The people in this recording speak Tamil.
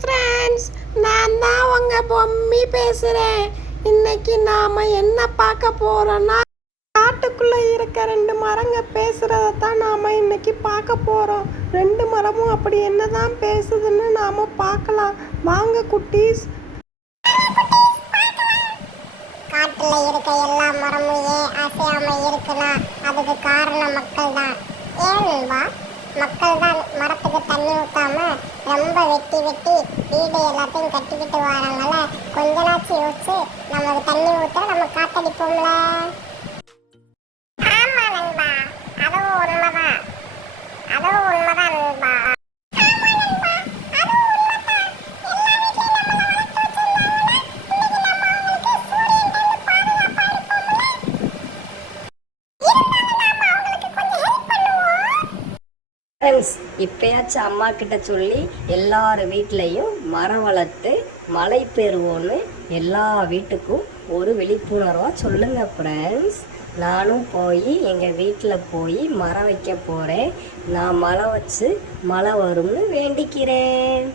ஃப்ரெண்ட்ஸ், நான் தான் உங்க பொம்மி பேசுகிறேன். இன்னைக்கு நாம் என்ன பார்க்க போகிறோன்னா, காட்டுக்குள்ளே இருக்க ரெண்டு மரங்க பேசுகிறத தான் நாம் இன்னைக்கு பார்க்க போகிறோம். ரெண்டு மரமும் அப்படி என்ன தான் பேசுதுன்னு நாம் பார்க்கலாம். வாங்க குட்டீஸ். காட்டுல இருக்க எல்லா மரமும் ஏன் அசையாம இருக்குன்னா அதுக்கு காரணம் மக்கள் தான். ஏன்பா மக்கள் தான் மரத்துக்கு தண்ணி ஊத்தாம ரொம்ப வெட்டி வெட்டி வீடு எல்லாத்தையும் கட்டிக்கிட்டு வராங்கல்ல. கொஞ்ச நாச்சு யோசிச்சு நமக்கு தண்ணி ஊத்த நம்ம காத்தடிப்போம்ல. ஆமா நண்பா, அதுவும் உண்மைதான். நண்பா. ஃப்ரெண்ட்ஸ், இப்போயாச்சும் அம்மா கிட்ட சொல்லி எல்லார் வீட்லேயும் மரம் வளர்த்து மழை பெறுவோன்னு எல்லா வீட்டுக்கும் ஒரு விழிப்புணர்வாக சொல்லுங்கள் ஃப்ரெண்ட்ஸ். நானும் போய் எங்கள் வீட்டில் போய் மரம் வைக்க போகிறேன். நான் மழை வச்சு மழை வரும்னு வேண்டிக்கிறேன்.